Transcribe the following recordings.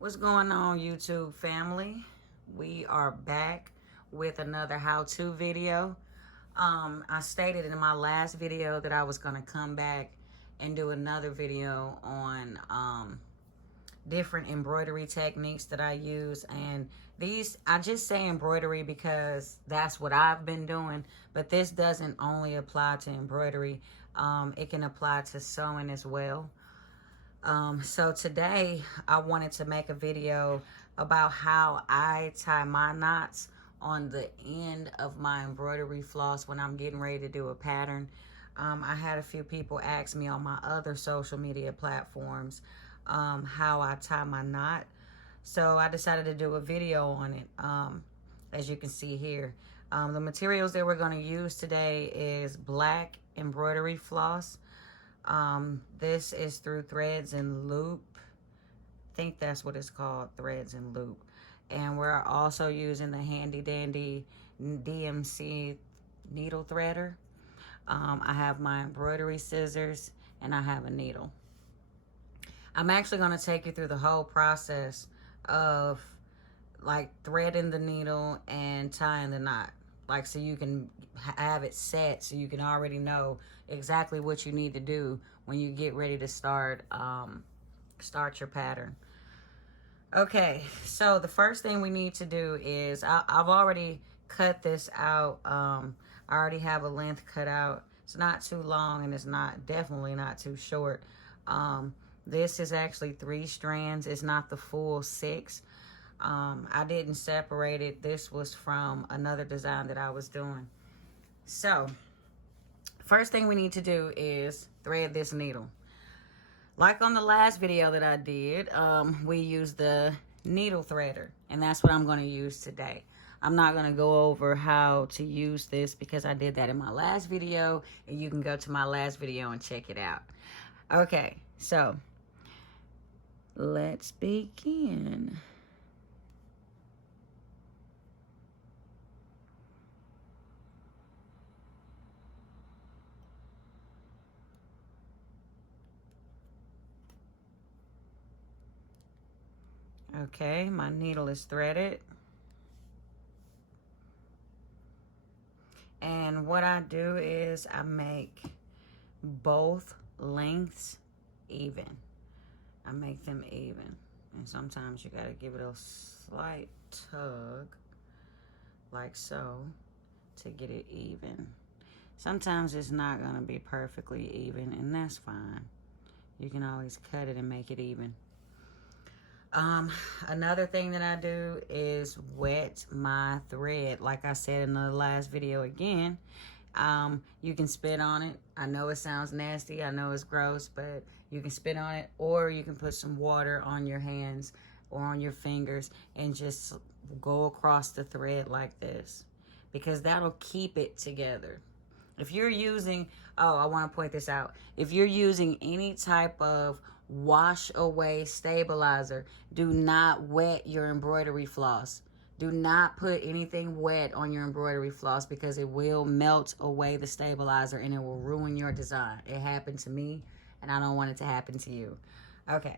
What's going on, YouTube family? We are back with another how-to video. I stated in my last video that I was going to come back and do another video on different embroidery techniques that I use. And these, I just say embroidery because that's what I've been doing, but this doesn't only apply to embroidery. It can apply to sewing as well. So today I wanted to make a video about how I tie my knots on the end of my embroidery floss when I'm getting ready to do a pattern. I had a few people ask me on my other social media platforms how I tie my knot. So I decided to do a video on it, as you can see here. The materials that we're going to use today is black embroidery floss. This is through Threads and Loop. I think that's what it's called, Threads and Loop. And we're also using the handy dandy DMC needle threader. I have my embroidery scissors and I have a needle. I'm actually going to take you through the whole process of like threading the needle and tying the knot. Like, so you can have it set, so you can already know exactly what you need to do when you get ready to start your pattern. Okay, so the first thing we need to do is, I've already cut this out. I already have a length cut out. It's not too long and it's definitely not too short. This is actually 3 strands. It's not the full 6. I didn't separate it. This was from another design that I was doing. So, first thing we need to do is thread this needle. Like on the last video that I did, we used the needle threader, and that's what I'm going to use today. I'm not going to go over how to use this because I did that in my last video, and you can go to my last video and check it out. Okay, so let's begin. Okay, my needle is threaded. And what I do is I make both lengths even. I make them even. And sometimes you gotta give it a slight tug, like so, to get it even. Sometimes it's not gonna be perfectly even, and that's fine. You can always cut it and make it even. Another thing that I do is wet my thread. Like I said in the last video again, you can spit on it. I know it sounds nasty. I know it's gross, but you can spit on it, or you can put some water on your hands or on your fingers and just go across the thread like this, because that'll keep it together. If you're using, oh, I want to point this out. If you're using any type of wash away stabilizer, do not wet your embroidery floss. Do not put anything wet on your embroidery floss, because it will melt away the stabilizer and it will ruin your design. It happened to me and I don't want it to happen to you. Okay,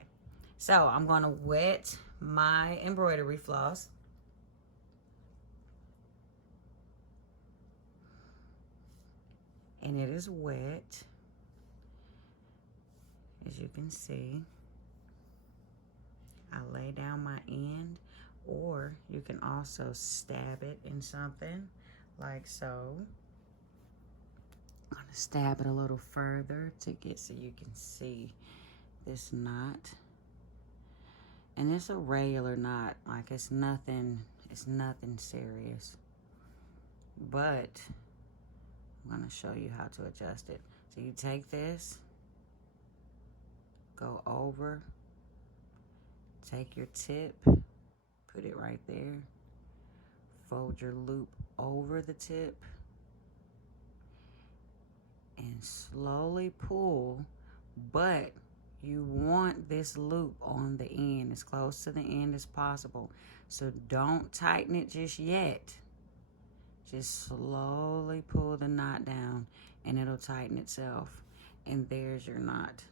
so I'm going to wet my embroidery floss. And it is wet, as you can see. I lay down my end, or you can also stab it in something, like so. I'm gonna stab it a little further to get so you can see this knot. And it's a regular knot, like it's nothing serious. But I'm gonna show you how to adjust it. So you take this, go over, take your tip, put it right there, fold your loop over the tip, and slowly pull, but you want this loop on the end, as close to the end as possible. So don't tighten it just yet. Just slowly pull the knot down and it'll tighten itself. And there's your knot.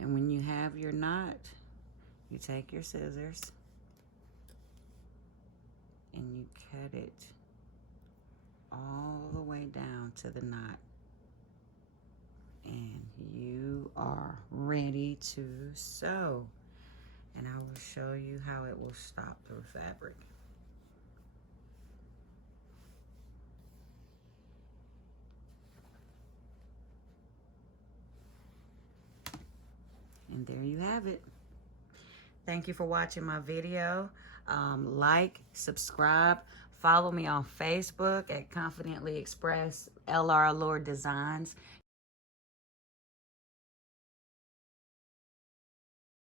And when you have your knot, You take your scissors and you cut it all the way down to the knot. And you are ready to sew. And I will show you how it will stop through fabric. And there you have it. Thank you for watching my video. Like, subscribe, follow me on Facebook at Confidently Express LR Allure Designs.